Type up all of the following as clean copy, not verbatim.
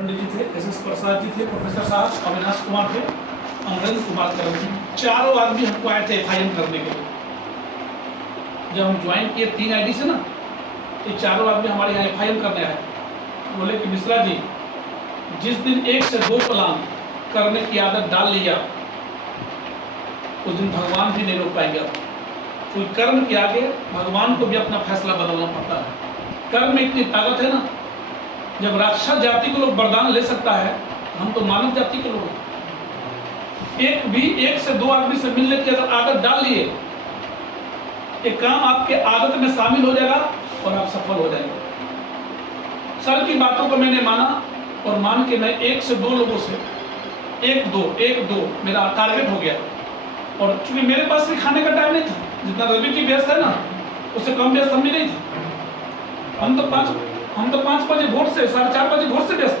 पंडित जी थे, एस प्रसाद जी थे, प्रोफेसर साहब अविनाश कुमार थे, अमरेंद्र कुमार थे। चारों आदमी हमको आए थे FIM करने के लिए। जब हम ज्वाइन किए 3 ID से ना, ये चारों आदमी हमारे यहाँ FIM करने आए। बोले कि मिश्रा जी, जिस दिन 1 से 2 प्लान करने की आदत डाल लिया उस दिन भगवान भी नहीं रोक पाएंगे। कोई कर्म के आगे भगवान को भी अपना फैसला बदलना पड़ता है। कर्म में इतनी ताकत है ना, जब राक्षस जाति को लोग वरदान ले सकता है, हम तो मानव जाति के लोग हैं। 1 से 2 आदमी से मिलने की अगर आदत डाल लिए, ये काम आपके आदत में शामिल हो जाएगा और आप सफल हो जाएंगे। सर की बातों को मैंने माना और मान के मैं 1 से 2 लोगों से 1-2 मेरा टारगेट हो गया। और चूंकि मेरे पास भी खाने का टाइम नहीं था, जितना रवि जी व्यस्त है ना, उससे कम व्यस्त हम भी नहीं थे। हम तो 5 बजे भोर से 4:30 बजे भोर से व्यस्त।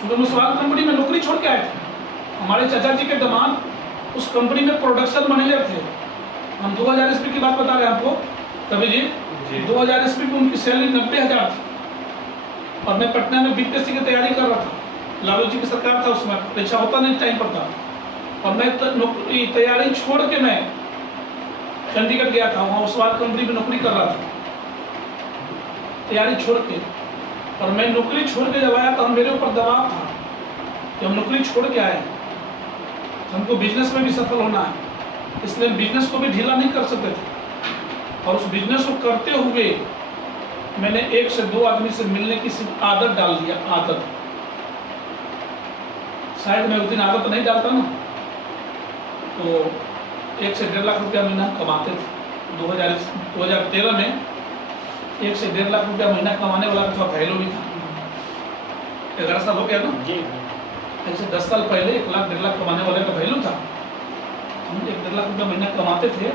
चूंकि मुसवाल कंपनी में नौकरी छोड़ के आए थे, हमारे चाचा जी के दामाद उस कंपनी में प्रोडक्शन मैनेजर थे। हम 2000 ईस्वी की बात बता रहे हैं आपको रवि जी। 2000 ईस्वी में उनकी सैलरी 90,000 थी और मैं पटना में BPSC की तैयारी कर रहा था। लालू जी की सरकार था उसमें, परीक्षा होता नहीं टाइम पर था। और मैं नौकरी तैयारी छोड़ के मैं चंडीगढ़ गया था, वहाँ उस बार कंपनी में नौकरी कर रहा था तैयारी छोड़ के। और मैं नौकरी छोड़ के जब आया तो मेरे ऊपर दबाव था कि हम नौकरी छोड़ के आए, हमको बिजनेस में भी सफल होना है, इसलिए हम बिजनेस को भी ढीला नहीं कर सकते थे। और उस बिजनेस को करते हुए मैंने 1 से 2 आदमी से मिलने की सिर्फ आदत डाल दिया। आदत, शायद मैं उस दिन आदत नहीं डालता ना तो 1 से 1.5 लाख रुपया महीना कमाते थे। 2013 में 1 से 1.5 लाख रुपया महीना कमाने वाला थोड़ा पहले भी था। 11 साल हो गया ना जी। ऐसे 10 साल पहले 1 लाख 1.5 लाख कमाने वाले का वैल्यू था। हम 1.5 लाख रुपया महीना कमाते थे।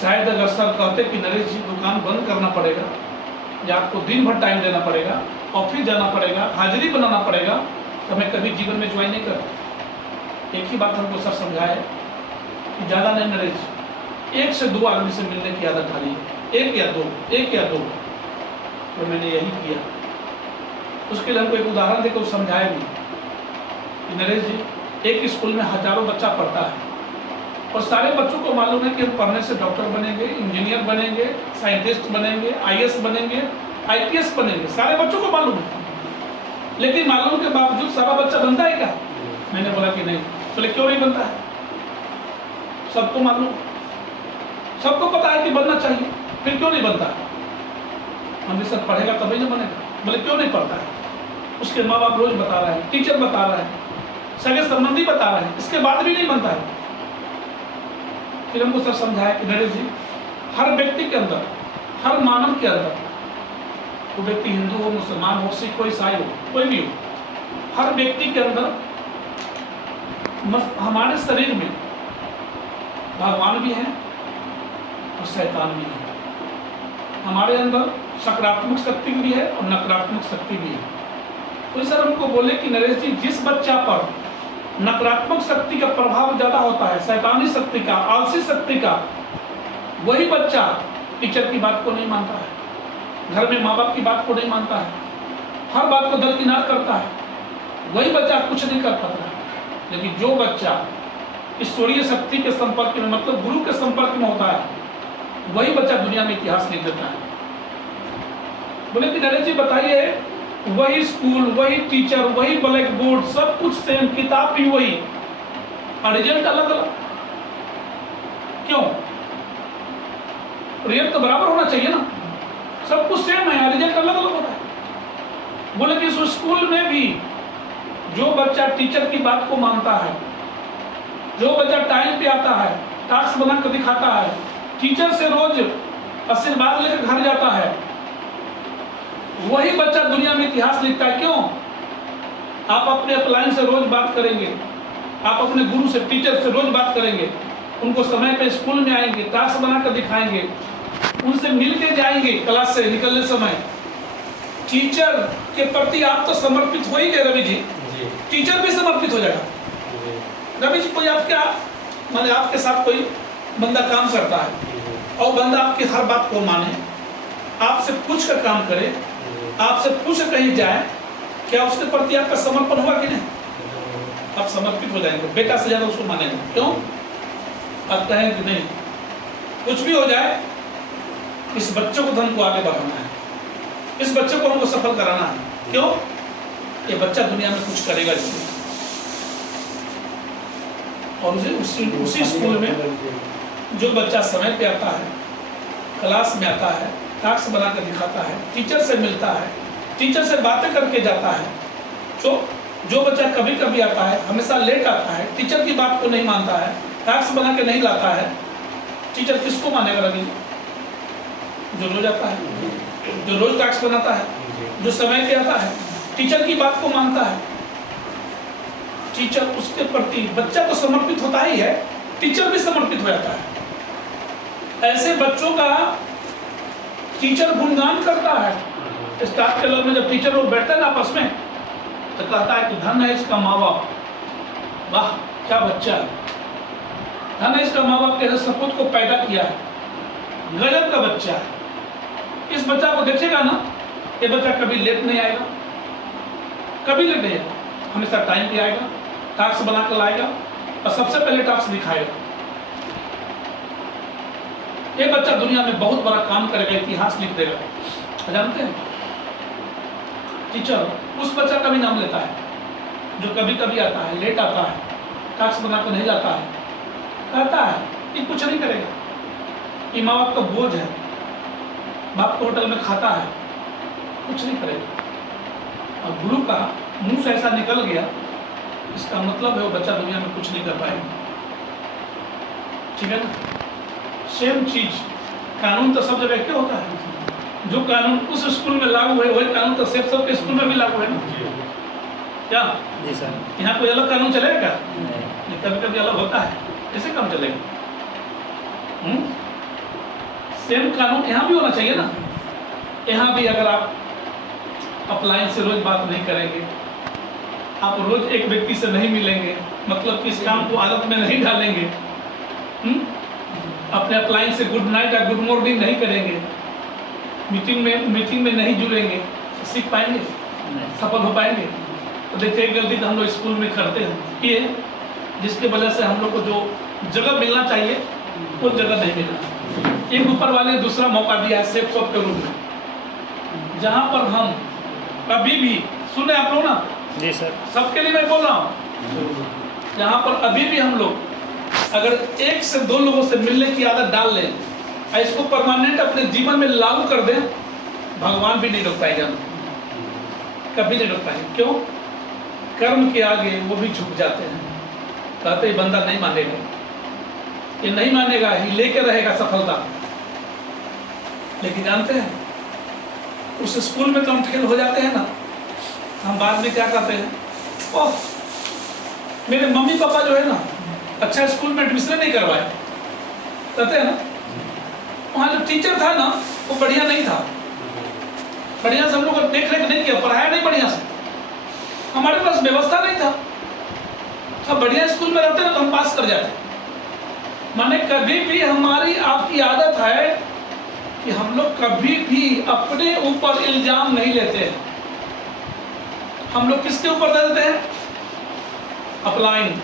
शायद अगर सर कहते कि नरेश जी दुकान बंद करना पड़ेगा या आपको दिन भर टाइम देना पड़ेगा, ऑफिस जाना पड़ेगा, हाजिरी बनाना पड़ेगा, तो मैं कभी जीवन में ज्वाइन नहीं करता। एक ही बात हमको सर समझाए कि ज़्यादा नहीं नरेश, 1 से 2 आदमी से मिलने की आदत डाली, 1 या 2। तो मैंने यही किया। उसके लिए हमको एक उदाहरण देकर समझाया भी कि नरेश जी, एक स्कूल में हजारों बच्चा पढ़ता है और सारे बच्चों को मालूम है कि हम पढ़ने से डॉक्टर बनेंगे, इंजीनियर बनेंगे, साइंटिस्ट बनेंगे, IAS बनेंगे, IPS बनेंगे, सारे बच्चों को मालूम है। लेकिन मालूम के बावजूद सारा बच्चा बनता है क्या? मैंने बोला कि नहीं। बोले क्यों नहीं बनता है? सबको मालूम, सबको पता है कि बनना चाहिए, फिर क्यों नहीं बनता है? हमने सर पढ़ेगा तभी ना बनेगा। बोले क्यों नहीं पढ़ता है? उसके माँ बाप रोज बता रहे हैं, टीचर बता रहे हैं, सगे संबंधी बता रहे हैं, इसके बाद भी नहीं बनता है। फिर हमको सर समझाया कि नरेश जी, हर व्यक्ति के अंदर, हर मानव के अंदर, वो व्यक्ति हिंदू हो, मुसलमान हो, सिख हो, ईसाई हो, कोई भी हो, हर व्यक्ति के अंदर हमारे शरीर में भगवान भी है और शैतान भी है। हमारे अंदर सकारात्मक शक्ति भी है और नकारात्मक शक्ति भी है। तो सर हमको बोले कि नरेश जी, जिस बच्चा पर नकारात्मक शक्ति का प्रभाव ज्यादा होता है, शैतानी शक्ति का, आलसी शक्ति का, वही बच्चा टीचर की बात को नहीं मानता है, घर में माँ बाप की बात को नहीं मानता है, हर बात को दरकिनार करता है, वही बच्चा कुछ नहीं कर पाता है। लेकिन जो बच्चा ईश्वरीय शक्ति के संपर्क में, मतलब गुरु के संपर्क में होता है, वही बच्चा दुनिया में इतिहास लिख देता है। बोले कि नरेश जी बताइए, वही स्कूल, वही टीचर, वही ब्लैक बोर्ड, सब कुछ सेम, किताब भी वही, और रिजल्ट अलग अलग क्यों? रिजल्ट तो बराबर होना चाहिए ना, सब कुछ सेम है, रिजल्ट अलग अलग होता है। बोले कि उस स्कूल में भी जो बच्चा टीचर की बात को मानता है, जो बच्चा टाइम पे आता है, टास्क बनाकर दिखाता है, टीचर से रोज आशीर्वाद लेकर घर जाता है, वही बच्चा दुनिया में इतिहास लिखता है। क्यों? आप अपने अपलाइन से रोज बात करेंगे, आप अपने गुरु से, टीचर से रोज बात करेंगे, उनको समय पे स्कूल में आएंगे, टास्क बनाकर दिखाएंगे, उनसे मिलके जाएंगे क्लास से निकलने समय। टीचर के प्रति आप तो समर्पित हो ही गए रवि जी, टीचर भी समर्पित हो जाएगा। रवि जी, कोई आपके साथ कोई बंदा काम करता है और बंदा आपकी हर बात को माने, आपसे पूछ कर काम करे, आपसे पूछ कहीं जाए क्या उसके प्रति आपका समर्पण हुआ कि नहीं? आप समर्पित हो जाएंगे, बेटा से ज्यादा उसको मानेंगे। क्यों? आप कहें कि नहीं कुछ भी हो जाए इस बच्चे को धन को आगे बढ़ाना है, इस बच्चे को हमको सफल कराना है। क्यों? ये बच्चा दुनिया में कुछ करेगा इसलिए। और उसी स्कूल में जो बच्चा समय पे आता है, क्लास में आता है, टास्क बना कर दिखाता है, टीचर से मिलता है, टीचर से बातें करके जाता है, जो बच्चा कभी कभी आता है, हमेशा लेट आता है, टीचर की बात को नहीं मानता है, टास्क बना के नहीं लाता है, टीचर किसको मानेगा? रवि? जो रोज आता है, जो रोज टास्क बनाता है, जो समय पे आता है, टीचर की बात को मानता है, टीचर उसके प्रति, बच्चा तो समर्पित होता ही है, टीचर भी समर्पित हो जाता है। ऐसे बच्चों का टीचर गुणगान करता है। स्टाफ के लोग में जब टीचर लोग बैठते हैं ना आपस में, तो कहता है कि धन है इसका माँ बाप, वाह क्या बच्चा है, धन है इसका माँ बाप के सपूत को पैदा किया है, गजब का बच्चा है। इस बच्चा को देखेगा ना, ये बच्चा कभी लेट नहीं आएगा, कभी लेट नहीं आएगा, हमेशा टाइम पे आएगा, टास्क बना कर लाएगा और सबसे पहले टास्क दिखाएगा। ये बच्चा दुनिया में बहुत बड़ा काम करेगा, इतिहास लिख देगा। जानते हैं टीचर उस बच्चा का भी नाम लेता है जो कभी कभी आता है, लेट आता है, टास्क बना कर नहीं लाता है, कहता है कि कुछ नहीं करेगा, कि माँ बाप का बोझ है, बाप को होटल में खाता है, कुछ नहीं करेगा। और गुरु का मुंह से ऐसा निकल गया, इसका मतलब है वो बच्चा दुनिया में कुछ नहीं कर पाएगा। ठीक है ना? सेम चीज कानून तो सब जगह क्या होता है, जो कानून उस स्कूल में लागू है वही कानून तो सबके स्कूल में भी लागू है ना? क्या जी सर, यहाँ कोई अलग कानून चलेगा क्या? कभी कभी अलग होता है, कैसे काम चलेगा? सेम कानून यहाँ भी होना चाहिए ना। यहाँ भी अगर आप अप्लायंस से रोज बात नहीं करेंगे, आप रोज एक व्यक्ति से नहीं मिलेंगे, मतलब कि इस काम को आदत में नहीं डालेंगे, अपने अप्लायंस से गुड नाइट या गुड मॉर्निंग नहीं करेंगे, मीटिंग में नहीं जुड़ेंगे, सीख पाएंगे, सफल हो पाएंगे? तो देखिए एक गलती तो हम लोग स्कूल में करते हैं, ये जिसके वजह से हम लोग को जो जगह मिलना चाहिए वो जगह नहीं मिला। एक ऊपर वाले ने दूसरा मौका दिया है सेफ शॉप के रूप में, जहाँ पर हम कभी भी, सुने आप लोग ना? जी सर, सबके लिए मैं बोल रहा हूँ, जहाँ पर अभी भी हम लोग अगर 1 से 2 लोगों से मिलने की आदत डाल लें, इसको परमानेंट अपने जीवन में लागू कर दें, भगवान भी नहीं रोक पाएगा, कभी नहीं रोक पाएंगे। क्यों? कर्म के आगे वो भी झुक जाते हैं, कहते ही बंदा नहीं मानेगा, ये नहीं मानेगा, ही लेके रहेगा सफलता। लेकिन जानते हैं उस स्कूल में तो हम फेल हो जाते हैं ना, हम बाद में क्या कहते हैं, ओह मेरे मम्मी पापा जो है ना अच्छा स्कूल में एडमिशन नहीं करवाए, कहते हैं ना वहाँ जो टीचर था ना वो बढ़िया नहीं था, बढ़िया से हम लोग देख रेख नहीं किया, पढ़ाया नहीं बढ़िया से, हमारे पास व्यवस्था नहीं था, सब बढ़िया स्कूल में रहते ना तो हम पास कर जाते। माने कभी भी हमारी आपकी आदत है कि हम लोग कभी भी अपने ऊपर इल्जाम नहीं लेते, हम लोग किसके ऊपर दे देते हैं? अपलाइन,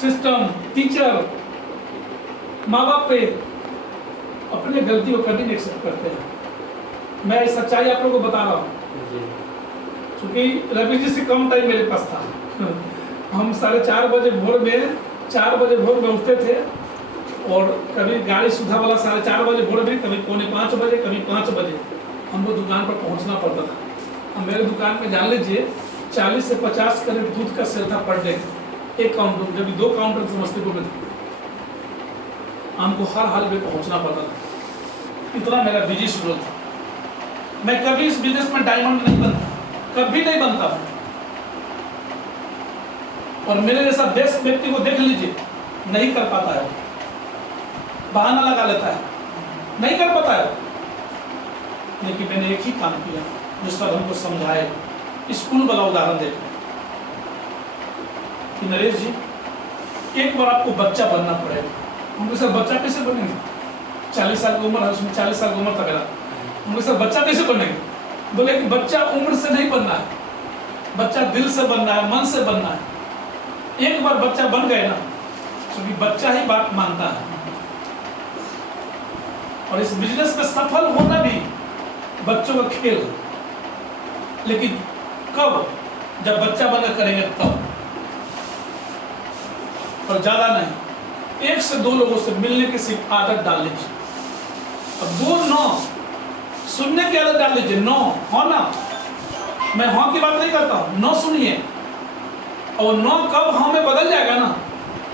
सिस्टम, टीचर, माँ बाप पे, अपने गलती को कभी नहीं एक्सेप्ट करते हैं। मैं इस सच्चाई आप लोगों को बता रहा हूँ, क्योंकि रवि जी से कम टाइम मेरे पास था। हम 4:30 बजे भोर में 4 बजे भोर में उठते थे, और कभी गाड़ी सुधा वाला 4:30 बजे भोर में, कभी 4:45 बजे, कभी 5 बजे हमको दुकान पर पहुंचना पड़ता था। मेरे दुकान में जान लीजिए 40 से 50 कैरेट दूध का सेल था पर डे, एक काउंटर, जब 2 काउंटर समस्तीपुर में थे, हमको हर हाल में पहुंचना पड़ता था, इतना मेरा बिजी शेड्यूल था। मैं कभी इस बिजनेस में डायमंड नहीं बनता, कभी नहीं बनता। और मेरे जैसा बेस्ट व्यक्ति को देख लीजिए, नहीं कर पाता है, बहाना लगा लेता है, नहीं कर पाता है। लेकिन मैंने एक ही काम किया जो सब हमको समझाए, स्कूल वाला उदाहरण देखो कि नरेश जी एक बार आपको बच्चा बनना पड़ेगा। हमको सर बच्चा कैसे बनेंगे? 40 साल की उम्र है, उसमें 40 साल की उम्र था मेरा, हमको सर बच्चा कैसे बनेंगे? बोले कि बच्चा उम्र से नहीं बनना है, बच्चा दिल से बनना है, मन से बनना है। एक बार बच्चा बन गए ना, क्योंकि बच्चा ही बात मानता है। और इस बिजनेस में सफल होना भी बच्चों का खेल है, लेकिन कब? जब बच्चा बनकर करेंगे तब, और ज्यादा नहीं। 1 से 2 लोगों से मिलने की सिर्फ आदत डाल लीजिए, और 2 9 सुनने की आदत डाल लीजिए। 9 हो ना, मैं हाँ की बात नहीं करता हूँ, 9 सुनिए। और 9 कब हाँ में बदल जाएगा ना,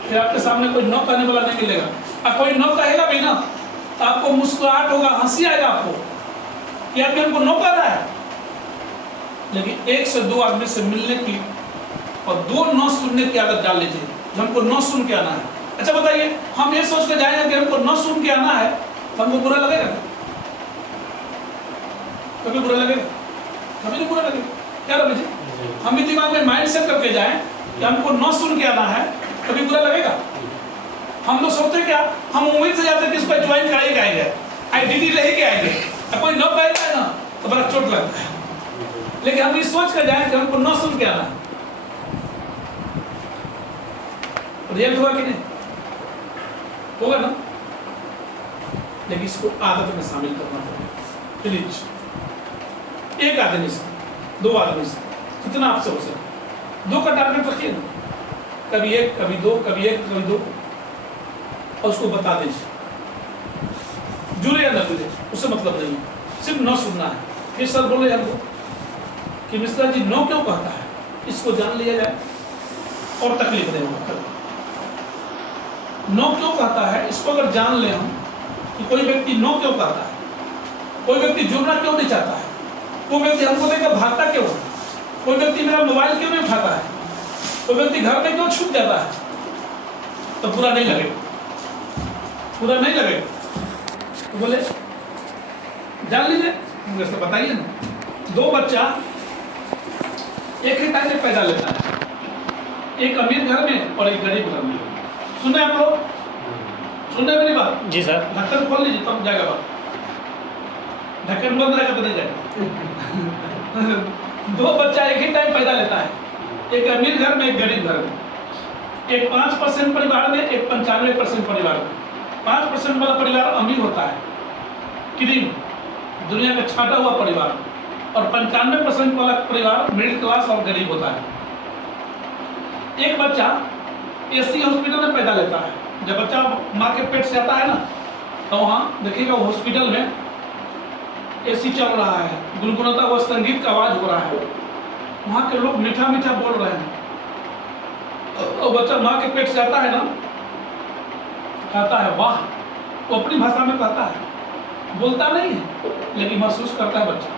फिर आपके सामने कोई 9 कहने वाला नहीं मिलेगा। और कोई 9 कहेगा भी ना, तो आपको मुस्कुराहट होगा, हंसी आएगा आपको कि आदमी हमको 9 कह रहा है। लेकिन 1 से 2 आदमी से मिलने की और 2 9 सुनने की आदत डाल लीजिए, जो हमको 9 सुन के आना है। अच्छा बताइए, हम ये सोच के जाएंगे कि हमको 9 सुन के आना है, तो हमको बुरा लगेगा? कभी बुरा लगेगा? कभी नहीं बुरा लगेगा। क्या रवि जी, हम भी दिमाग में माइंड सेट करके जाएं कि हमको 9 सुन के आना है, कभी बुरा लगेगा? हम लोग सोचते क्या, हम उम्मीद से जाते हैं कि इसको ज्वाइन कराएंगे, आएंगे आईडीटी लेके आएंगे, कोई 9 कहेगा ना तो बड़ा चोट लगता है। लेकिन हम इस सोच कर जाएं कि हमको 9 सुन के आना है, रियल हुआ कि नहीं? होगा ना? लेकिन इसको आदत में शामिल करना पड़ेगा प्लीज। 1 आदमी से, 2 आदमी से, कितना आपसे हो सके 2 का टारगेट रखिए ना, कभी 1 कभी 2 कभी 1 कभी 2, और उसको बता दीजिए, जुड़े या न जुड़े उससे मतलब नहीं, सिर्फ 9 सुनना है। फिर सर बोले हमको कि मिश्रा जी 9 क्यों कहता है, इसको जान लिया जाए और तकलीफ नहीं होगा। 9 क्यों कहता है, इसको अगर जान ले हम कि कोई व्यक्ति 9 क्यों कहता है, कोई व्यक्ति जुड़ना क्यों नहीं चाहता है, कोई व्यक्ति हमको देखकर भागता क्यों है, कोई व्यक्ति मेरा मोबाइल क्यों नहीं उठाता है, कोई व्यक्ति घर में क्यों छुप जाता है, तो बुरा नहीं लगेगा, बुरा नहीं लगेगा। तो बोले जान लीजिए, मुझे बताइए ना, 2 बच्चा एक ही टाइम में पैदा लेता है, एक अमीर घर में और एक गरीब घर में। सुने आप लोग? सुन रहे मेरी बात? जी सर। ढक्कन खोल लीजिए तब जाएगा बात, ढक्कन बंद रहेगा तो नहीं जाएगा। 2 बच्चा एक ही टाइम पैदा लेता है, एक अमीर घर में एक गरीब घर में, एक 5% परिवार में, एक 95% परिवार में। 5% वाला परिवार अमीर होता है, क्रीम दुनिया का छाटा हुआ परिवार, और 95% वाला परिवार मिडिल क्लास और गरीब होता है। एक बच्चा एसी हॉस्पिटल में पैदा लेता है। जब बच्चा माँ के पेट से आता है ना, तो वहाँ देखिएगा हॉस्पिटल में एसी चल रहा है, गुनगुनाता हुआ संगीत का आवाज हो रहा है, वहाँ के लोग मीठा मीठा बोल रहे हैं। और बच्चा माँ के पेट से आता है ना, कहता है वाह, वो अपनी भाषा में कहता है, बोलता नहीं है लेकिन महसूस करता है बच्चा,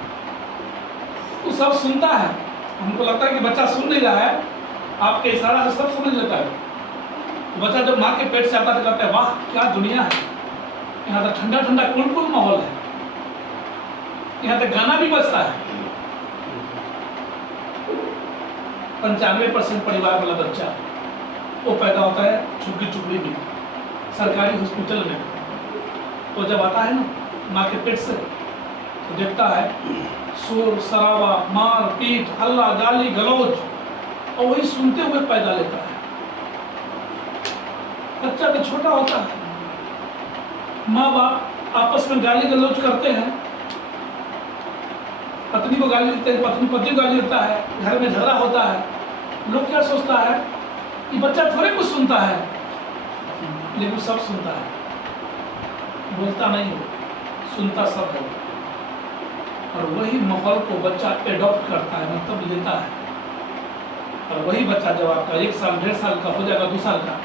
वो सब सुनता है। हमको लगता है कि बच्चा सुन नहीं रहा है, आपके इशारा से सब समझ लेता है। बच्चा जब माँ के पेट से आता है तो कहता है वाह क्या दुनिया है, यहाँ तो ठंडा ठंडा कूल कूल माहौल है, यहाँ तो गाना भी बजता है। 95% परिवार वाला बच्चा वो पैदा होता है झुग्गी झुग्गी में, सरकारी हॉस्पिटल में। वो जब आता है ना माँ के पेट से, तो देखता है शोर शराबा, मार पीट, हल्ला गाली गलौज, और वही सुनते हुए पैदा लेता है। बच्चा तो छोटा होता है, माँ बाप आपस में गाली गलौज करते हैं, पत्नी को गाली देते हैं, पत्नी पति को गाली देता है, घर में झगड़ा होता है। लोग क्या सोचता है कि बच्चा थोड़े कुछ सुनता है, लेकिन सब सुनता है, बोलता नहीं हो, सुनता सब है। और वही माहौल को बच्चा एडॉप्ट करता है, मतलब लेता है। और वही बच्चा जब आपका 1 साल 1.5 साल का हो जाएगा, 2 साल का,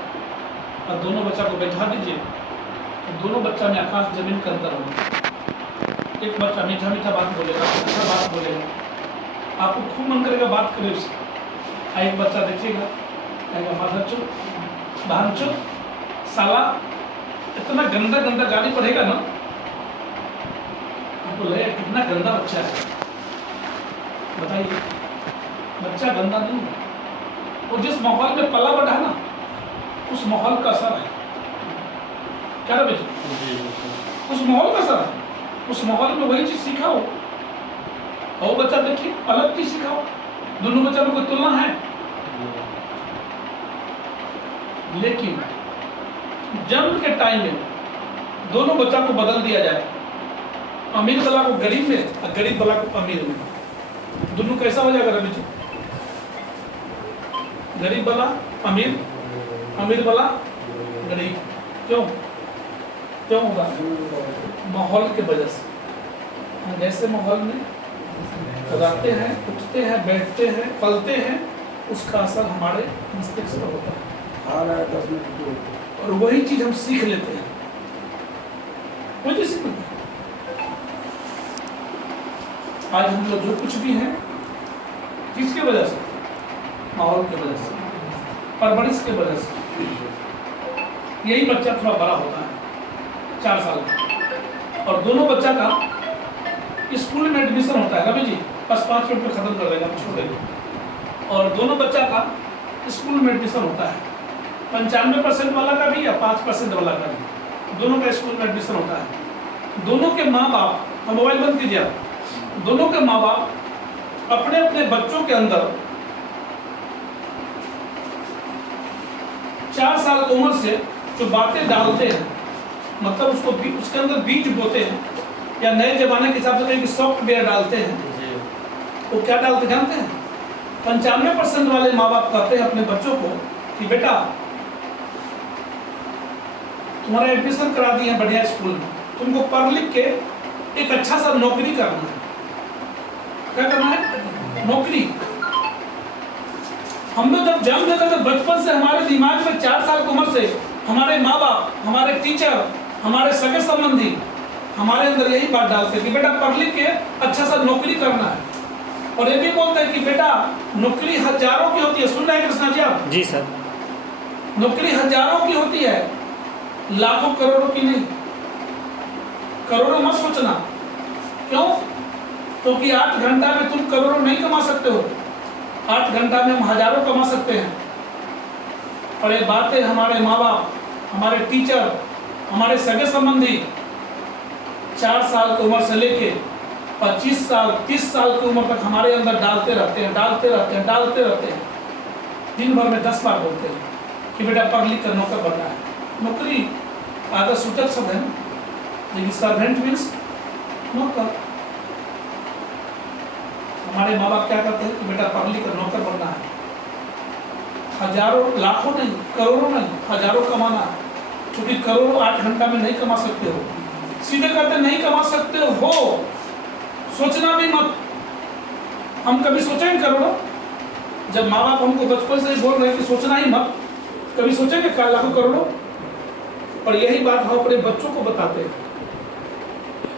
और दोनों बच्चा को बैठा दीजिए, तो दोनों बच्चा में आकाश जमीन का अंतर होगा। एक बच्चा मीठा मीठा बात बोलेगा, अच्छा बात बोलेगा, आपको खूब मन करेगा बात करे उससे। एक बच्चा देखिएगा कहेगा माधर चुप, बहन चुप, साला, इतना गंदा गंदा गाली पढ़ेगा ना, आपको लगेगा कितना गंदा बच्चा है। बताइए, बच्चा गंदा नहीं है, वो जिस माहौल में पला बढ़ा है ना, उस माहौल का असर है। क्या ना बेटा, उस माहौल का असर है, उस माहौल में वही चीज सीखा हो। और बच्चा देखिए अलग चीज सिखाओ, दोनों बच्चा में कोई तुलना है। लेकिन जन्म के टाइम में दोनों बच्चा को बदल दिया जाए, अमीर वाला को गरीब में और गरीब वाला को अमीर में, दोनों कैसा हो जाएगा रवि जी? गरीब वाला अमीर, अमीर वाला गरीब। क्यों क्यों होगा? माहौल के वजह से। हम जैसे माहौल में रहते हैं, उठते हैं, बैठते हैं, पलते हैं, उसका असर हमारे मस्तिष्क पर होता है और वही चीज हम सीख लेते हैं, वही चीज सीख लेते हैं। आज हम लोग जो कुछ भी हैं किसके वजह से? माहौल की वजह से, परवरिश की वजह से। यही बच्चा थोड़ा बड़ा होता है 4 साल का, और दोनों बच्चा का स्कूल में एडमिशन होता है रवि जी, बस 5 मिनट में खत्म कर देगा, छोड़ देगा। और दोनों बच्चा का स्कूल में एडमिशन होता है, 95% वाला का भी या 5% वाला का भी, दोनों का स्कूल में एडमिशन होता है। दोनों के माँ बाप, हम मोबाइल बंद कीजिए आप, दोनों के माँ बाप अपने अपने बच्चों के अंदर 4 साल की उम्र से जो बातें डालते हैं, मतलब उसको उसके अंदर बीज बोते हैं, या नए जमाने के हिसाब से कहीं सॉफ्टवेयर डालते हैं। वो क्या डालते जानते हैं? 95% वाले माँ बाप कहते हैं अपने बच्चों को कि बेटा तुम्हारा एडमिशन करा दिए हैं बढ़िया स्कूल में, तुमको पढ़ लिख के एक अच्छा सा नौकरी करना है। क्या करना है? नौकरी। हम लोग जब जन्म लेते हैं बचपन से हमारे दिमाग में 4 साल की उम्र से हमारे माँ बाप, हमारे टीचर, हमारे सगे संबंधी हमारे अंदर यही बात डालते हैं कि बेटा पढ़ लिख के अच्छा सा नौकरी करना है। और ये भी बोलते हैं कि बेटा नौकरी हजारों की होती है। सुन रहे हैं कृष्णा जी आप? जी सर। नौकरी हजारों की होती है, लाखों करोड़ों की नहीं। करोड़ों मत सोचना। क्यों? क्योंकि 8 घंटा में तुम करोड़ों नहीं कमा सकते हो, 8 घंटा में हम हजारों कमा सकते हैं। और ये बातें हमारे माँ बाप, हमारे टीचर, हमारे सगे संबंधी 4 साल की उम्र से लेके 25 साल 30 साल की उम्र तक हमारे अंदर डालते रहते हैं, डालते रहते हैं, डालते रहते हैं। दिन भर में 10 बार बोलते हैं कि बेटा पढ़ लिख कर नौकर बनना है। नौकरी आधा सूचक शब्द है, लेकिन सर्वेंट मीन्स नौकर। हमारे माँ बाप क्या कहते हैं कि बेटा पढ़ लिख कर नौकर बनना है। हजारों, लाखों नहीं, करोड़ों नहीं, हजारों कमाना है। क्योंकि करोड़ों 8 घंटा में नहीं कमा सकते हो। सीधे कहते नहीं कमा सकते हो, सोचना भी मत। हम कभी सोचेंगे करोड़ों? जब माँ बाप हमको बचपन से ही बोल रहे हैं कि सोचना ही मत, कभी सोचेंगे क्या लाखों करोड़ों? और यही बात हम अपने बच्चों को बताते हैं,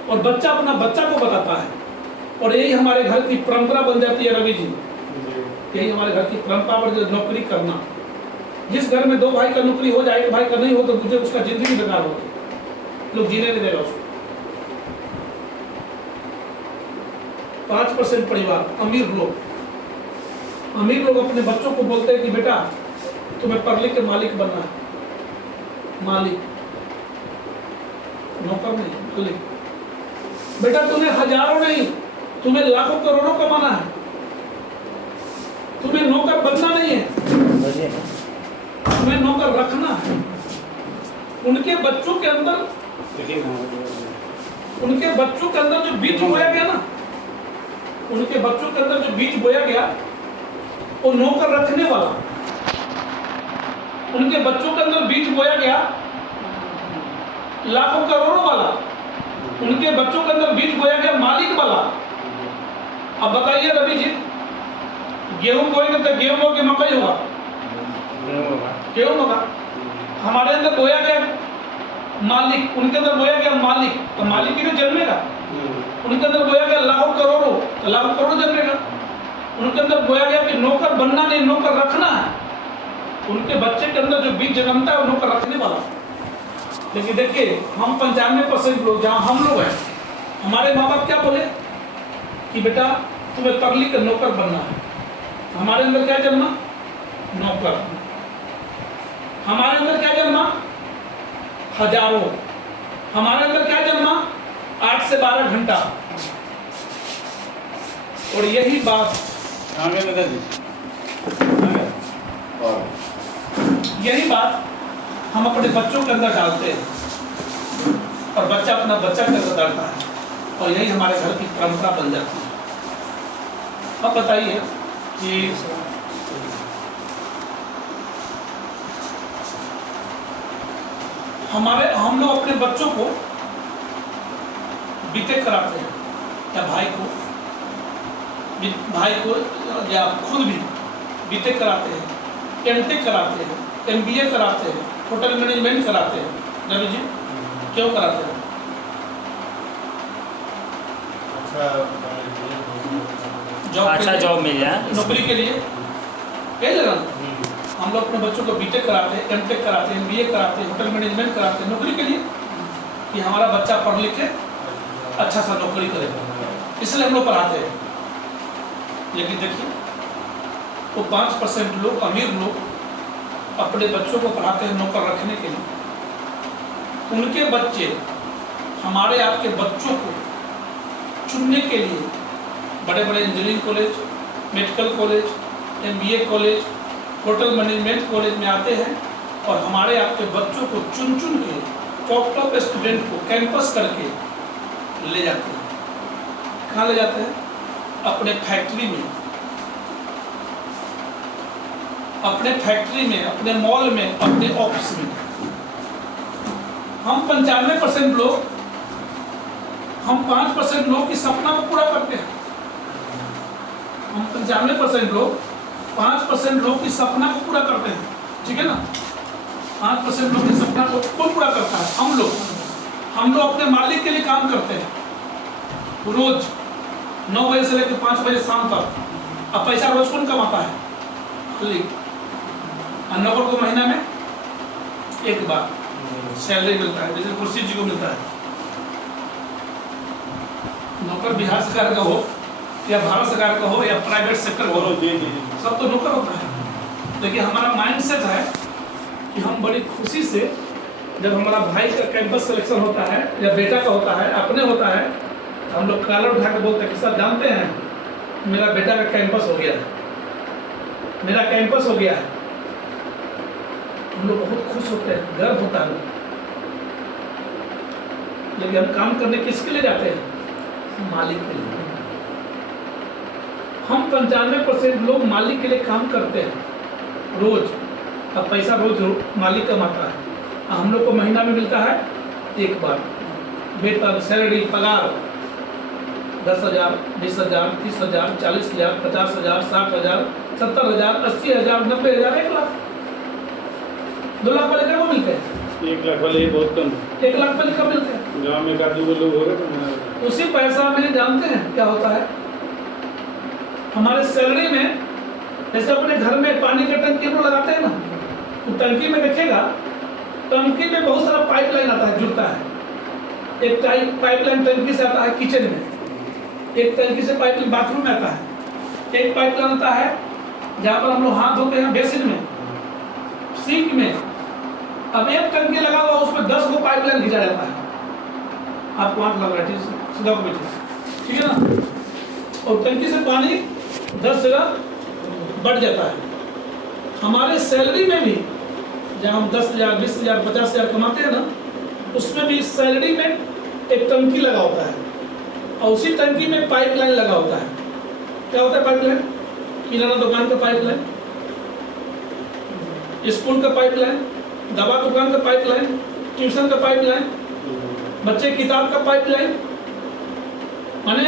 और बच्चा अपना बच्चा को बताता है, और यही हमारे घर की परंपरा बन जाती है रवि जी। यही हमारे घर की परंपरा पर जो नौकरी करना। जिस घर में 2 भाई का नौकरी हो जाए, 1 भाई का नहीं हो, तो मुझे उसका जिंदगी बेकार हो गई, लोग जीने नहीं देगा उसको। 5% परिवार अमीर लोग अपने बच्चों को बोलते हैं कि बेटा तुम्हें पढ़ लिख के मालिक बनना है। मालिक, नौकर नहीं, मालिक। बेटा तुम्हें हजारों नहीं, तुम्हें लाखों करोड़ों कमाना है, तुम्हें नौकर बनना नहीं है, तुम्हें नौकर रखना है। उनके बच्चों के अंदर जो बीज बोया गया ना, उनके बच्चों के अंदर जो बीज बोया गया, वो नौकर रखने वाला। उनके बच्चों के अंदर बीज बोया गया लाखों करोड़ों वाला। उनके बच्चों के अंदर बीज बोया गया मालिक वाला। अब बताइए रवि जी, गेहूं बोएंगे तो गेहूं हो के मकई होगा, गेहूं होगा। हमारे अंदर बोया गया मालिक, उनके अंदर बोया गया मालिक, तो मालिक ही तो जन्मेगा। उनके अंदर बोया गया लाखों करोड़ों, तो लाखों करोड़ जन्मेगा। उनके अंदर बोया गया कि नौकर बनना नहीं, नौकर रखना है। उनके बच्चे के अंदर जो बीज जन्मता है वो नौकर रखने वाला। लेकिन देखिए हम 95% लोग, जहाँ हम लोग हैं, हमारे माँ बाप क्या बोले कि बेटा तुम्हें पढ़ लिख कर नौकर बनना है। हमारे अंदर क्या जन्मा? नौकर। हमारे अंदर क्या जन्मा? हजारों। हमारे अंदर क्या जन्मा? 8 से 12 घंटा। और यही बात यही बात हम अपने बच्चों के अंदर डालते हैं और बच्चा अपना बच्चा के अंदर डालता है और यही हमारे घर की परंपरा बन जाती है। अब बताइए कि हम लोग अपने बच्चों को बीटेक कराते हैं या भाई को या खुद भी बीटेक कराते हैं, एमटेक कराते हैं, एमबीए कराते हैं, होटल मैनेजमेंट कराते हैं। रवि जी क्यों कराते हैं? अच्छा जॉब मिल जाए, नौकरी के लिए कहीं लगा। हम लोग अपने बच्चों को बीटेक कराते हैं, एमटेक कराते हैं, एमबीए कराते हैं, होटल मैनेजमेंट कराते हैं नौकरी के लिए, कि हमारा बच्चा पढ़ लिख के अच्छा सा नौकरी करे, इसलिए हम लोग पढ़ाते हैं। लेकिन देखिए वो 5% लोग, अमीर लोग अपने बच्चों को पढ़ाते हैं नौकर रखने के लिए। उनके बच्चे हमारे आपके बच्चों को चुनने के लिए बड़े बड़े engineering college, medical college, MBA college, hotel management college में आते हैं और हमारे आपके बच्चों को चुन चुन के टॉप स्टूडेंट को कैंपस करके ले जाते हैं। कहाँ ले जाते हैं? अपने फैक्ट्री में, अपने मॉल में, अपने ऑफिस में। हम 95% लोग, हम 5% लोग की सपना को पूरा करते हैं। हम 95% लोग 5% लोग की सपना को पूरा करते हैं, ठीक है ना? 5% लोग की सपना को कौन पूरा करता है? हम लोग अपने मालिक के लिए काम करते हैं रोज 9 बजे से लेकर 5 बजे शाम तक। अब पैसा रोज कौन कमाता है? नौकर को महीना में एक बार सैलरी मिलता है, जैसे कुर्सी जी को मिलता है। नौकर बिहार सरकार का हो या भारत सरकार का हो या प्राइवेट सेक्टर का हो, सब तो नौकर होता है। लेकिन हमारा माइंडसेट है कि हम बड़ी खुशी से, जब हमारा भाई का कैंपस सिलेक्शन होता है या बेटा का होता है, अपने होता है, तो हम लोग कॉलर उठा के बोलते हैं कि सर जानते हैं मेरा बेटा का कैंपस हो गया है, मेरा कैंपस हो गया है। हम लोग बहुत खुश होते हैं, गर्व होता है। लेकिन हम काम करने किसके लिए जाते हैं? मालिक के लिए। हम 95% लोग मालिक के लिए काम करते हैं रोज। अब पैसा रोज मालिक कमाता है, हम लोग को महीना में मिलता है एक बार वेतन, सैलरी, पगार 10,000, 20,000, 30,000, 40,000, 50,000, 60,000, 70,000, 80,000, 90,000, 1 लाख। 2 लाख वाले क्या मिलते हैं? 1 लाख वाले बहुत कम, 1 लाख वाले कब मिलते हैं? गाँव में काफी लोग हो गए। उसी पैसा में जानते हैं क्या होता है? हमारे सैलरी में, जैसे अपने घर में पानी का टंकी हम लगाते हैं ना, तो टंकी में देखिएगा, टंकी में बहुत सारा पाइपलाइन आता है, जुड़ता है। एक पाइपलाइन टंकी से आता है किचन में, एक टंकी से पाइपलाइन बाथरूम में आता है, एक पाइपलाइन आता है जहाँ पर हम लोग हाथ धोते हैं बेसिन में, सिंक में। अब एक टंकी लगा हुआ, उसमें 10 गो पाइपलाइन खींचा जाता है। आपको हाथ लग रहा है, सीधा बैठे, ठीक है ना? और टंकी से पानी 10 जगह बढ़ जाता है। हमारे सैलरी में भी, जब हम 10,000, 20,000, 50,000 कमाते हैं ना, उसमें भी सैलरी में एक टंकी लगा होता है और उसी टंकी में पाइपलाइन लगा होता है। क्या होता है पाइपलाइन? किराना दुकान का पाइपलाइन, स्कूल का पाइपलाइन, दवा दुकान का पाइपलाइन, ट्यूशन का पाइपलाइन, बच्चे किताब का पाइपलाइन। माने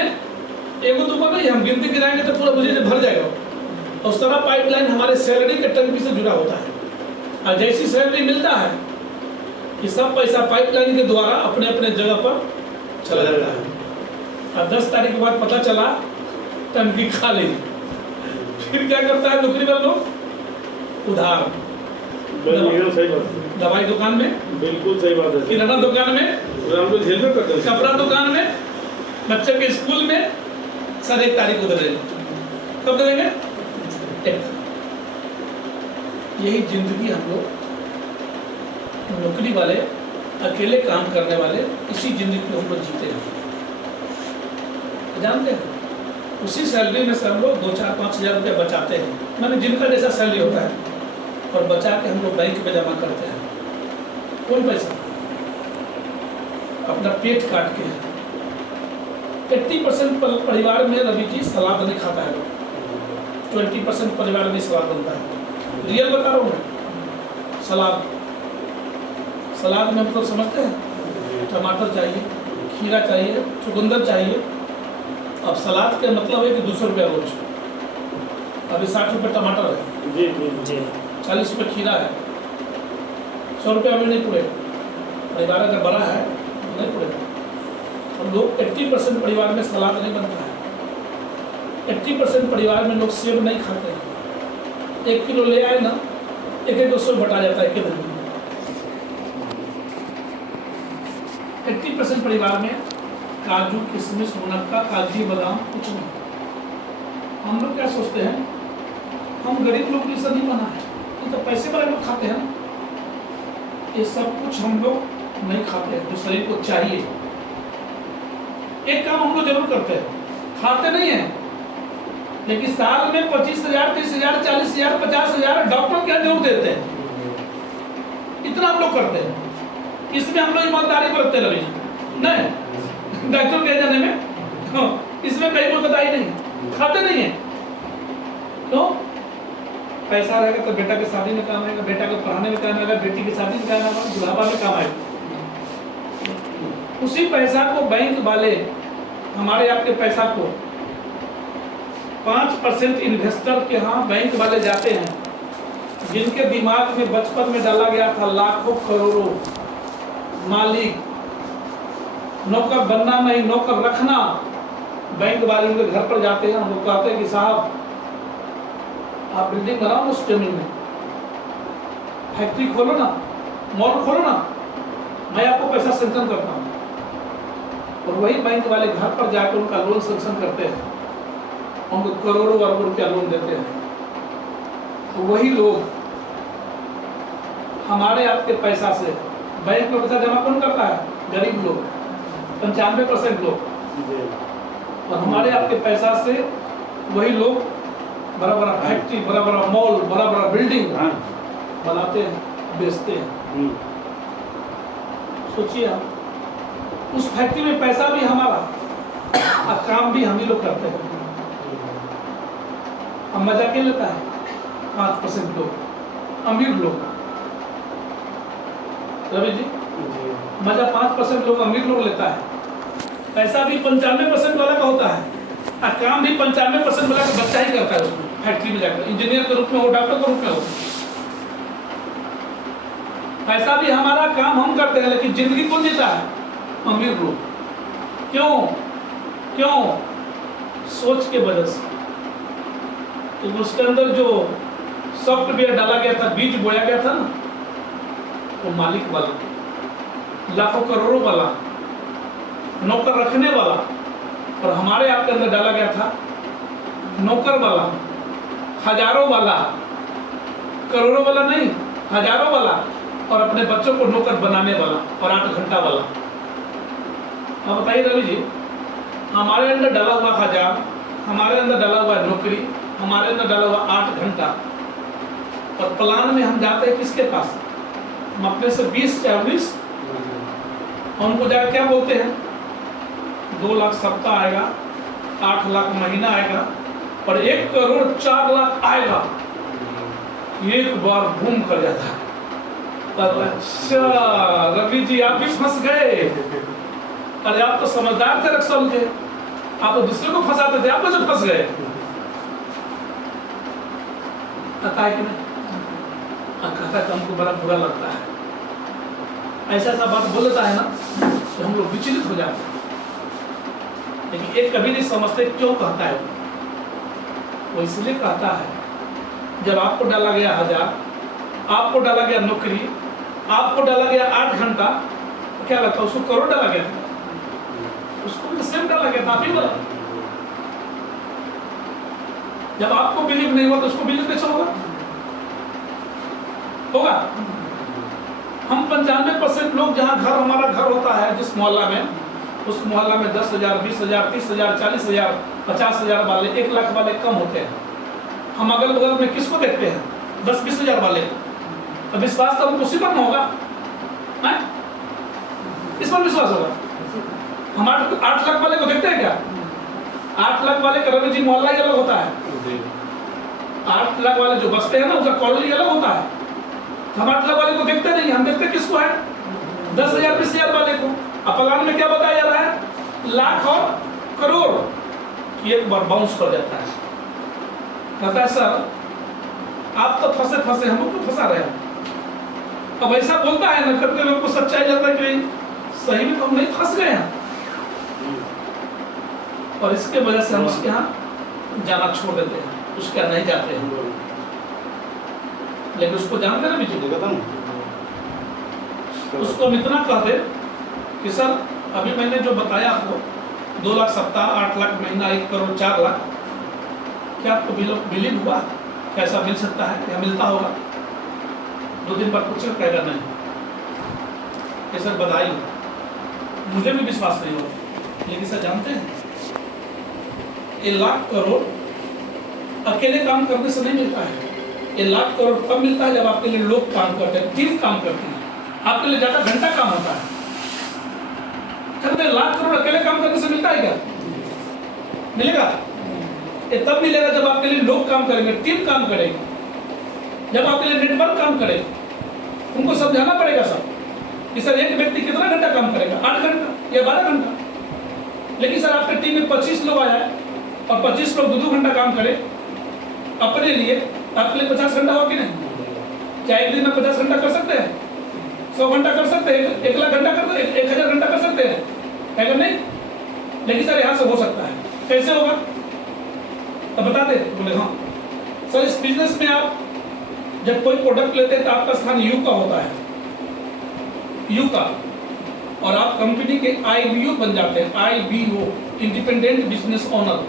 एगो दुकान नहीं, हम गिनती गिराएंगे तो पूरा मुझे भर जाएगा। और सारा पाइपलाइन हमारे सैलरी के टंकी से जुड़ा होता है। और जैसी सैलरी मिलता है कि सब पैसा पाइपलाइन के द्वारा अपने अपने जगह पर चला जाता है। और 10 तारीख के बाद पता चला टंकी खाली, फिर क्या करता है नौकरी वाला लोग? उधार। सही बात है। दवाई दुकान में, बिल्कुल सही बात है। किराना दुकान में, कपड़ा दुकान में, बच्चे के स्कूल में, सर 1 तारीख को दे देंगे। कब दे देंगे? 1 तारीख। यही जिंदगी हम लोग नौकरी वाले, अकेले काम करने वाले, इसी जिंदगी को हम लोग जीते हैं। जानते हैं उसी सैलरी में से हम लोग 2-4-5 हज़ार रुपया बचाते हैं, मैंने जिनका जैसा सैलरी होता है, और बचा के हम लोग बैंक में जमा करते हैं। कौन पैसा अपना पेट काट के। 80% परिवार में रवि जी सलाद नहीं खाता है लोग, 20% परिवार में सलाद बनता है। रियल बता रहा हूँ मैं। सलाद में मतलब समझते हैं, टमाटर चाहिए, खीरा चाहिए, चुकंदर चाहिए। अब सलाद का मतलब है कि 200 रुपया रोज। अभी 60 रुपये टमाटर है, जी जी जी 40 रुपये खीरा है, 100 रुपया में नहीं पूरेगा। परिवार अगर बड़ा है तो नहीं पूरेगा। हम लोग 80% परिवार में सलाद नहीं बनता है। 80% परिवार में लोग सेब नहीं खाते हैं। 1 किलो ले आए ना, 1-1 200 बटा जाता है कितने दिन। 80% परिवार में काजू, किशमिश, मुनक्का, काजू, बादाम कुछ नहीं। हम लोग क्या सोचते हैं, हम गरीब लोग के लिए नहीं बना है, ये तो पैसे वाले लोग खाते हैं ना। ये सब कुछ हम लोग नहीं खाते हैं जो शरीर को चाहिए। एक काम हम लोग जरूर करते हैं, खाते नहीं हैं, लेकिन साल में 25,000, 30,000, 40,000, 50,000 डॉक्टर क्या जरूर देते हैं। इतना हम लोग करते हैं। इसमें हम लोग ईमानदारी बरतते रवि नहीं, डॉक्टर के जाने में इसमें कहीं कोई बताई नहीं, खाते नहीं है। क्यों? पैसा रहेगा तो बेटा की शादी में काम आएगा, बेटा को पढ़ाने में काम आएगा, बेटी की शादी में काम आएगा, बुढ़ापा में काम आएगा। उसी पैसा को बैंक वाले हमारे आपके पैसा को 5% इन्वेस्टर के यहाँ बैंक वाले जाते हैं, जिनके दिमाग में बचपन में डाला गया था लाखों करोड़ों मालिक, नौकर बनना नहीं नौकर रखना। बैंक वाले उनके घर पर जाते हैं, वो कहते हैं कि साहब आप बिल्डिंग बनाओ उस जमीन में, फैक्ट्री खोलो ना, मॉल खोलो ना, मैं आपको पैसा सैंक्शन करता हूँ। और वही बैंक वाले घर पर जाकर उनका लोन सैंक्शन करते हैं, उनको करोड़ों अरबों रुपया लोन देते हैं। तो वही लोग हमारे आपके पैसा से बैंक में पैसा जमा कौन करता है? गरीब लोग, 95% लोग। और हमारे आपके पैसा से वही लोग बड़ा बड़ा फैक्ट्री, बड़ा बड़ा मॉल, बड़ा बड़ा बिल्डिंग बनाते हैं, बेचते हैं। सोचिए आप, उस फैक्ट्री में पैसा भी हमारा और काम भी हम ही लोग करते हैं। अब मजा क्या लेता है? 5% लोग, अमीर लोग। रवि जी, मजा 5% लोग, अमीर लोग लेता है। पैसा भी 95% वाला का होता है और काम भी 95% वाला का बच्चा ही करता है उसमें, फैक्ट्री में जाकर, इंजीनियर के रूप में हो, डॉक्टर के रूप में हो। पैसा भी हमारा, काम हम करते हैं, लेकिन जिंदगी कौन जीता है? अमीर लोग। क्यों? क्यों? सोच के वजह से। तो उसके अंदर जो सॉफ्टवेयर डाला गया था, बीज बोया गया था ना, वो मालिक वाला, लाखों करोड़ों वाला, नौकर रखने वाला। और हमारे आपके अंदर डाला गया था नौकर वाला, हजारों वाला, करोड़ों वाला नहीं, हजारों वाला, और अपने बच्चों को नौकर बनाने वाला, और 8 घंटा वाला। अब बताइए रवि जी, हमारे अंदर डाला हुआ 1000, हमारे अंदर डाला हुआ नौकरी, हमारे अंदर डाला हुआ 8 घंटा, और प्लान में हम जाते हैं किसके पास? हम अपने से 20-19, और उनको जाकर क्या बोलते हैं? 2 लाख सप्ताह आएगा, 8 लाख महीना आएगा, और 1 करोड़ 4 लाख आएगा। एक बार घूम कर जाता है। अच्छा रवि जी, आप भी फंस गए। अरे आप तो समझदार थे रक्सौल के, आप तो दूसरे को फंसाते थे, आप कैसे फंस गए? कहता है कि नहीं? कहता है, हमको बड़ा बुरा लगता है। ऐसा ऐसा बात बोल देता है ना, तो हम लोग विचलित हो जाते हैं। लेकिन एक कभी नहीं समझते क्यों कहता है वो। इसलिए कहता है, जब आपको डाला गया 1000, आपको डाला गया नौकरी, आपको डाला गया 8 घंटा, तो क्या लगता है उसको करोड़ डाला गया था? उसको भी सेम डाला गया था, आप ही बोला। जब आपको बिलीव नहीं हुआ तो उसको बिलीव कैसे होगा? होगा। हम 95% लोग, जहाँ घर हमारा घर होता है, जिस मोहल्ला में, उस मोहल्ला में 10,000, 20,000, 30,000, 40,000, 50,000 वाले, 1 लाख वाले कम होते हैं। हम अगल बगल में किसको देखते हैं? 10-20,000 वाले। तो विश्वास तो हमको उसी पर न होगा, हैं? इस पर विश्वास होगा। हम 8 लाख वाले को देखते हैं क्या? 8 लाख वाले का रवि जी मोहल्ला ही अलग होता है। 8 लाख वाले जो बसते हैं ना, उसका कॉलोनी अलग होता है। हम 8 लाख वाले को देखते नहीं, हम देखते किसको है? 10,000, 20,000 वाले को। अब प्लान में क्या बताया जा रहा है? लाख और करोड़। एक बार बाउंस कर जाता है, कहता है सर आप तो फंसे फंसे, हम लोग फंसा रहे हैं। अब ऐसा बोलता है ना, कभी लोग को सच्चाई लगता है कि सही में तो हम नहीं फंस गए हैं, और इसके वजह से हम उसके यहाँ जाना छोड़ देते हैं, उसके यहाँ नहीं जाते हैं। लेकिन उसको जानते ना बीजू, उसको हम इतना कहते कि सर अभी मैंने जो बताया आपको 2 लाख सप्ताह, 8 लाख महीना, 1 करोड़ 4 लाख, क्या आपको बिलीव हुआ? कैसा मिल सकता है? क्या मिलता होगा? 2 दिन बाद पूछे कहेगा नहीं, ये सर बधाई, मुझे भी विश्वास नहीं होगा। लेकिन सर जानते हैं 1 लाख करोड़ अकेले काम करने से नहीं मिलता है। 1 लाख करोड़ कब मिलता है? जब आपके लिए लोग काम करते हैं, टीम काम करते हैं, आपके लिए ज्यादा घंटा काम होता है। कहते 1 लाख करोड़ अकेले काम करने से मिलता है क्या? मिलेगा? ये तब मिलेगा जब आपके लिए लोग काम करेंगे, टीम काम करेगी, जब आपके लिए नेटवर्क काम करेगा। उनको समझाना पड़ेगा सर कि सर एक व्यक्ति कितना घंटा काम करेगा? 8 घंटा या 12 घंटा। लेकिन सर आपके टीम में 25 लोग आया है और 25 लोग 2-2 घंटा काम करें अपने लिए, आपके लिए 50 घंटा हो कि नहीं? क्या एक दिन में 50 घंटा कर सकते हैं? 100 घंटा कर सकते हैं? 1 लाख घंटा कर सकते हैं? 1000 घंटा कर सकते हैं? अगर नहीं, लेकिन सर यहाँ से हो सकता है। कैसे होगा तो बता दे। बोले हाँ सर, इस बिजनेस में आप जब कोई प्रोडक्ट लेते हैं तो आपका स्थान यू का होता है, यू का, और आप कंपनी के IBO बन जाते हैं, IBO, इंडिपेंडेंट बिजनेस ओनर,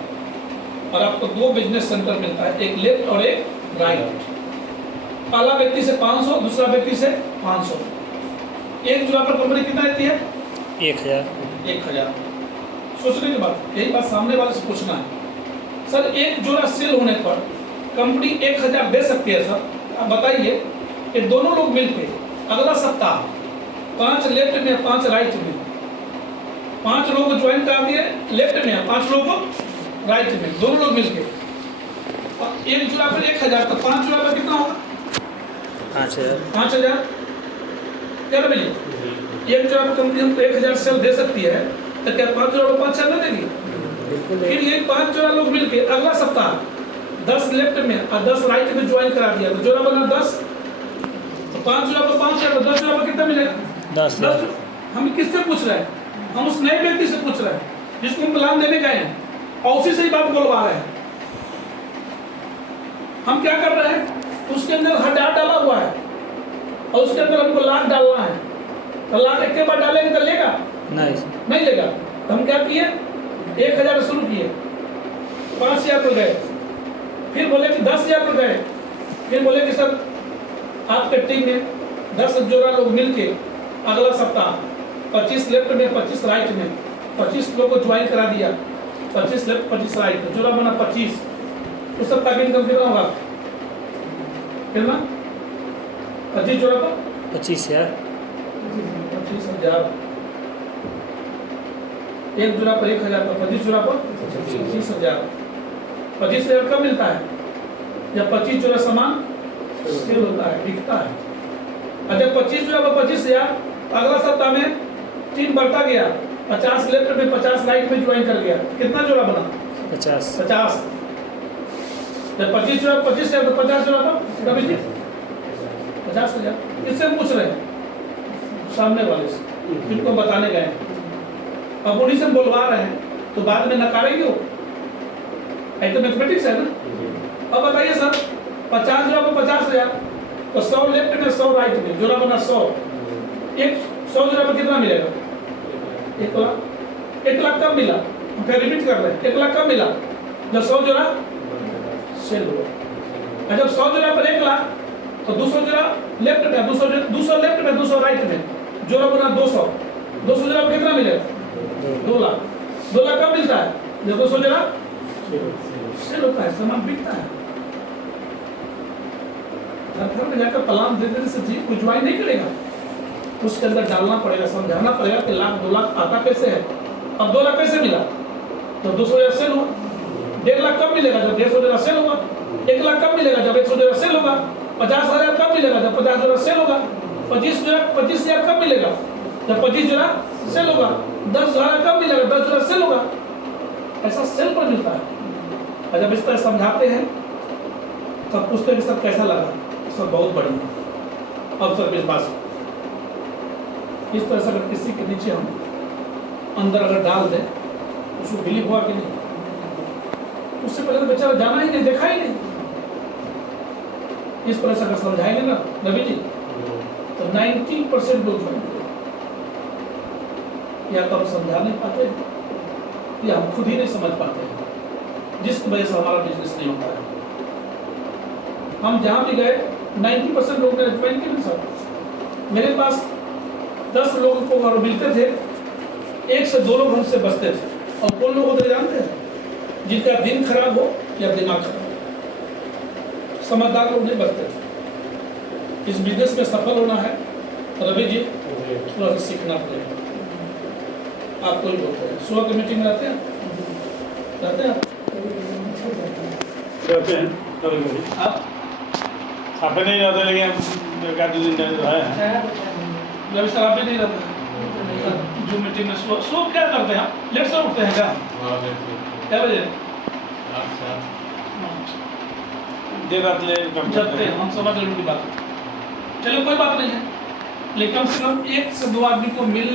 और आपको 2 बिजनेस सेंटर मिलता है, एक लेफ्ट और एक राइट। पहला व्यक्ति से 500, दूसरा व्यक्ति से 500। एक जोड़ा पर कंपनी कितना देती है? 1,000। सोचने की बात, यही बात सामने वाले से पूछना है। सर एक जोड़ा सेल होने पर कंपनी 1,000 दे सकती है सर? आप बताइए, ये दोनों लोग मिलकर अगला सप्ताह 5 लेफ्ट में 5 राइट में, 5 लोगों को ज्वाइन करा दिए लेफ्ट में, 5 लोगों को राइट में, दोनों लोग मिलके, और एक जोड़ा पर 1,000, तो 5 जोड़ा पर कितना होगा? 5,000। क्या भैया, एक जोड़ा पर कंपनी हमको 1,000 सेल दे सकती है, तो क्या 5 जोड़ा पर 5,000 न देगी? फिर ये 5 जोड़ा लोग मिलके अगला सप्ताह 10 लेफ्ट में और 10 राइट में ज्वाइन करा दिया, तो जोड़ा बना 10, तो 5 जोड़ा पर 5,000, तो 10 जोड़ा पर कितना मिलेगा? 10। हम किससे पूछ रहे हैं? हम उस नए व्यक्ति से पूछ रहे हैं जिसको हम प्लान देने गए हैं, और उसी से ही बात बोलवा रहे हैं। हम क्या कर रहे हैं? उसके अंदर 1000 डाला हुआ है और उसके अंदर हमको लाख डालना है, तो लाख एक के बाद डालेंगे तो लेगा? नहीं लेगा। तो हम क्या किए? 1,000 शुरू किए, 5,000 पर गए, फिर बोले कि 10,000 पर गए, फिर बोले कि सर आपके टीम में 10 जोड़ा लोग मिलके अगला सप्ताह 25 लेफ्ट में 25 राइट में 25 लोग को ज्वाइन करा दिया, 25 लेफ्ट 25 राइट, जोड़ा बना 25। उस सप्ताह का इनकम कितना होगा? कितना? 25 जोड़ा पर 25,000। 25,000। एक जोड़ा पर 1,000 पर 25 जोड़ा पर 25,000। 25,000 कब मिलता है? जब 25 जोड़ा सामान सेल होता है, बिकता है। और जब 25 जोड़ा पर 25,000, अगला सप्ताह में टीम बढ़ता गया, 50 लेफ्ट में 50 राइट में ज्वाइन कर गया, कितना जोड़ा बना? 50। जब 25 जोड़ा 25,000 तो 50 जोड़ा पर कभी 50,000। किससे पूछ रहे हैं? सामने वाले से, जिनको बताने गए। अब उन्हीं से बोलवा रहे हैं तो बाद में नकारेंगे वो, तो मैथमेटिक्स है ना। अब बताइए सर, 50 जोड़ा पर 50,000, तो 100 लेफ्ट में 100 राइट में, जोड़ा बना 100। एक 100 जोड़ा पर कितना मिलेगा? 1 लाख। 1 लाख कब मिला? फिर रिपीट कर रहे हैं, 1 लाख कब मिला? जब 100 जोड़ा सेल हुआ। और जब 100 जोड़ा पर 1 लाख, तो 200 जोड़ा लेफ्ट में, 200 लेफ्ट में 200 राइट में, जोड़ा बना 200। 200 जोड़ा पर कितना मिलेगा? 2 लाख 2 लाख कब मिलता है जब 200 जरा सेल होता है, सामान बिकता है। घर में जाकर प्लान दे देने से जी कोई ज्वाइन नहीं करेगा, उसके अंदर डालना पड़ेगा, समझाना पड़ेगा कि 1 लाख 2 लाख आता कैसे है। अब 2 लाख कैसे मिला, तो 200 सेल हुआ। 1.5 लाख कब मिलेगा, जब 150 सेल होगा। 1 लाख कब मिलेगा, जब 100 सेल होगा। 50,000 कब मिलेगा, जब 50,000 सेल होगा। 25,000 कब मिलेगा, जब 25,000 सेल होगा। 10,000 कब मिलेगा, 10,000 सेल होगा। ऐसा सेल पर मिलता है। और जब इस तरह समझाते हैं तब पूछते हैं सर कैसा लगा, सब बहुत बढ़िया। अब सर विश्वास इस तरह से अगर किसी के नीचे हम अंदर अगर डाल दें, उसको बिलीव हुआ कि नहीं, उससे पहले तो बेचारा जाना ही नहीं, देखा ही नहीं। इस तरह से अगर समझाएंगे ना रवि जी, तो 90% लोग ज्वाइन करेंगे। या तो हम समझा नहीं पाते या हम खुद ही नहीं समझ पाते, जिस वजह से हमारा बिजनेस नहीं होता है। हम जहाँ भी गए 90% लोग ने ज्वाइन किया सर। मेरे पास 10 लोगों को अगर मिलते थे, 1 से 2 लोग हमसे बचते थे। और कौन लोग होते जानते हैं, जिनका दिन खराब हो या दिमाग खराब हो, समझदार लोग नहीं बचते थे। इस बिजनेस में सफल होना है रवि जी, थोड़ा सा सीखना पड़ेगा। आप कोई बोलते हैं सुबह की मीटिंग में रहते हैं रहते हैं कभी-कभी। आप साफे नहीं जाते, लेकिन 1-2 दिन रहे हैं। रवि सर आप भी नहीं रहते हैं जो मीटिंग में। सुबह क्या करते हैं आप, लेट से उठते हैं क्या, क्या बजे देर रात ले जगते हैं, हम समझ रहे उनकी बात। चलो कोई बात नहीं है, लेकिन कम से कम 1 से 2 आदमी को मिलने